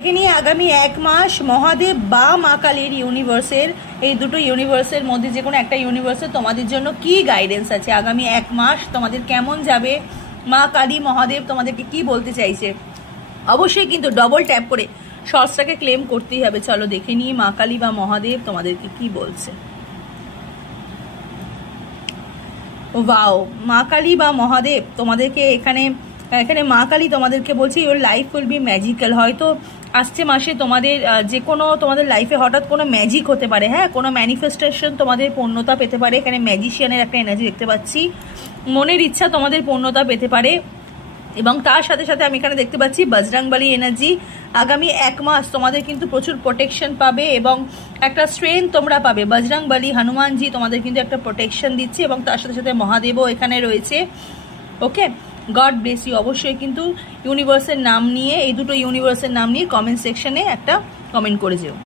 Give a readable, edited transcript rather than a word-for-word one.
এখানে আগামী এক মাস মহাদেব বা মা কালীর ইউনিভার্সের এই দুটো ইউনিভার্সের মধ্যে যে কোনো একটা ইউনিভার্সে তোমাদের জন্য কি গাইডেন্স আছে, আগামী এক মাস তোমাদের কেমন যাবে, মা কালী মহাদেব তোমাদেরকে কি বলতে চাইছে। অবশ্যই কিন্তু ডবল ট্যাপ করে শর্টসটাকে ক্লেম করতেই হবে। চলো দেখে নিই মা কালী বা মহাদেব তোমাদেরকে কি বলছে। ওয়াও, মা কালী বা মহাদেব তোমাদেরকে এখানে মা কালী তোমাদেরকে বলছে your life will be magical. হয়তো আসছে মাসে তোমাদের যে কোনো তোমাদের লাইফে হঠাৎ কোনো ম্যাজিক হতে পারে, হ্যাঁ, কোনো ম্যানিফেস্টেশন তোমাদের পূর্ণতা পেতে পারে। এখানে ম্যাজিশিয়ানের একটা এনার্জি দেখতে পাচ্ছি, মনের ইচ্ছা তোমাদের পূর্ণতা পেতে পারে। এবং তার সাথে সাথে আমি এখানে দেখতে পাচ্ছি বজরংবলী এনার্জি। আগামী এক মাস তোমাদের কিন্তু প্রচুর প্রোটেকশন পাবে এবং একটা স্ট্রেংথ তোমরা পাবে। বজরংবলী হনুমানজি তোমাদের কিন্তু একটা প্রোটেকশন দিচ্ছে এবং তার সাথে সাথে মহাদেবও এখানে রয়েছে। ওকে, গড ব্লেস ইউ। অবশ্যই কিন্তু ইউনিভার্সের নাম নিয়ে, এই দুটো ইউনিভার্সের নাম নিয়ে কমেন্ট সেকশনে একটা কমেন্ট করে যেও।